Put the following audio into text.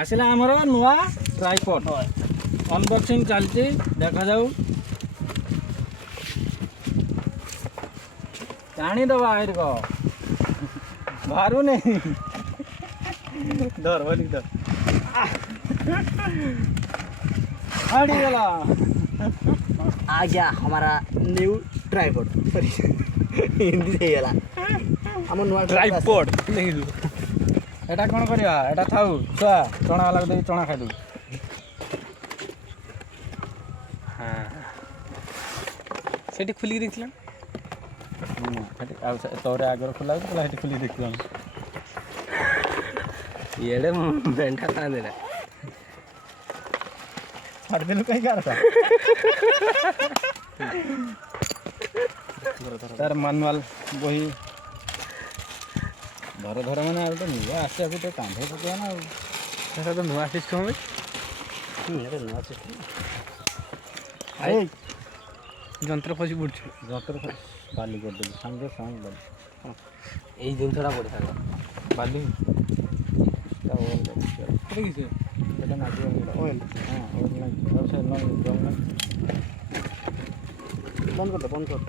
ଆସିଲା ଆମର ନୂଆ ଟ୍ରାଇପଡ୍ ଅନବକ୍ସିଂ ଚାଲିଛି ଦେଖାଯାଉ ଟାଣିଦେବା ଆଇର ବାହାରୁନି ଧର ବୋଲିକି ଧର गला आ गया हमारा न्यू ट्राइपॉड सॉरी हिंदी से गला हम नुआ ट्राइपॉड एटा कोन करिया एटा थाउ छुआ चणा वाला दे चणा खाइ दउ हां सेठी खुली देखला सेठी आ तोरे आगर खुला पला सेठी खुली देखला येडे बेंटा का देना हर दिन कहीं करता तार मानुआल बही धर धर मैंने आ तो नुआ आसे तो कांधे पकड़ा ना ऐसा तो नुआ सिस्टम है नुआ सिस्टम आई যন্ত্র ফসি পড়ছে যন্ত্র বালি করে দেবো সঙ্গে সঙ্গে বালি এই জিনিসটা পড়ে থাকলো বালি এটা ওল এটা কিছে এটা না দিয়ে ওল হ্যাঁ ওল না সে নন বন্ধ কর